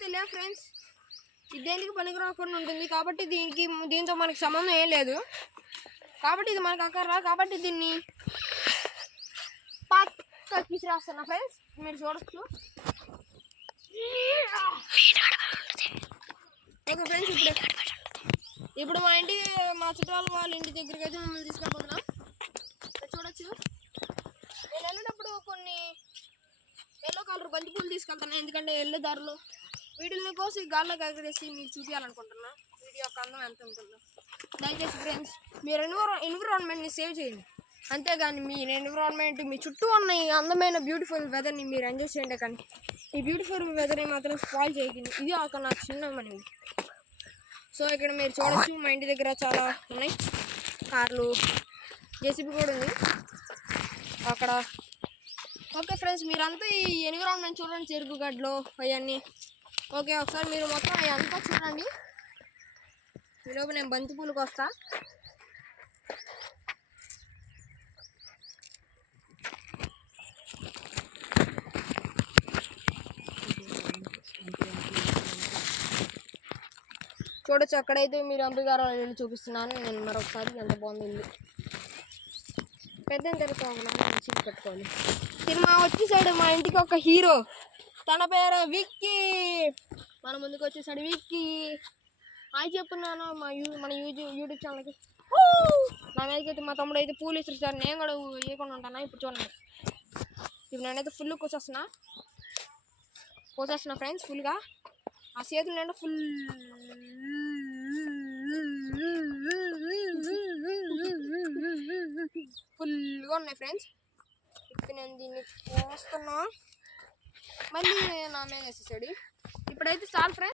అయితే లే ఫ్రెండ్స్, ఇది దేనికి పనికి రాకుండా ఉంటుంది కాబట్టి దీంతో మనకి సంబంధం ఏం లేదు. కాబట్టి ఇది మనకు అక్కర్రా, కాబట్టి దీన్ని పక్క తీసిరాస్తున్నా ఫ్రెండ్స్, మీరు చూడొచ్చు. ఓకే ఫ్రెండ్స్, ఇప్పుడు మా చుట్టాల వాళ్ళ ఇంటి దగ్గరికి అయితే మిమ్మల్ని తీసుకెళ్ళిపోతున్నాం. చూడొచ్చు, నేను వెళ్ళినప్పుడు కొన్ని ఎల్లో కలర్ బంతిపూలు తీసుకెళ్తాను, ఎందుకంటే ఎల్లో ధరలు వీటిని కోసి గాల్లోకి ఎగరేసి మీకు చూపించాలనుకుంటున్నా వీటి యొక్క అందం ఎంత ఉంటుందో. దయచేసి ఫ్రెండ్స్, మీరు ఎన్విరాన్మెంట్ని సేవ్ చేయండి, అంతేగాని మీ ఎన్విరాన్మెంట్ మీ చుట్టూ ఉన్న ఈ అందమైన బ్యూటిఫుల్ వెదర్ని మీరు ఎంజాయ్ చేయండి, కానీ ఈ బ్యూటిఫుల్ వెదర్ని మాత్రం స్పాయిల్ చేయకండి. ఇది ఒక నాకు చిన్న మనవి. సో ఇక్కడ మీరు చూడొచ్చు, మా ఇంటి దగ్గర చాలా ఉన్నాయి కార్లు, జేసీబీ కూడా ఉంది అక్కడ. ఓకే ఫ్రెండ్స్, మీరంతా ఈ ఎన్విరాన్మెంట్ చూడండి, చెరుకు గడ్డలు అవన్నీ. ఓకే, ఒకసారి మీరు మొత్తం అవి అంతా చూడండి. ఈలోపు నేను బంతిపూలకు వస్తా. చూడొచ్చు, అక్కడైతే మీరు అంబిగారు ఇల్లు చూపిస్తున్నాను నేను మరొకసారి. ఎంత బాగుంది ఇల్లు, పెద్ద తెరచి పెట్టుకోవాలి. సినిమా వచ్చేసాడు మా ఇంటికి ఒక హీరో, తన పేరు విక్కీ. మన ముందుకు వచ్చేసాడు విక్కీ. హాయ్ చెప్పున్నాను మన యూట్యూబ్ ఛానల్కి. నా మీదకైతే మా తమ్ముడు అయితే పూలు ఇస్తారు, నేను కూడా వేయకుండా ఉంటాను. ఇప్పుడు చూడండి, ఇప్పుడు నేనైతే ఫుల్ కోసేస్తున్నా ఫ్రెండ్స్, ఫుల్గా ఆ చేతులు నేను ఫుల్గా ఉన్నాయి ఫ్రెండ్స్. ఇప్పుడు నేను దీన్ని కోస్తున్నా, మళ్ళీ నా మీద వేసేసాడు. ఇప్పుడైతే చాలు ఫ్రెండ్స్.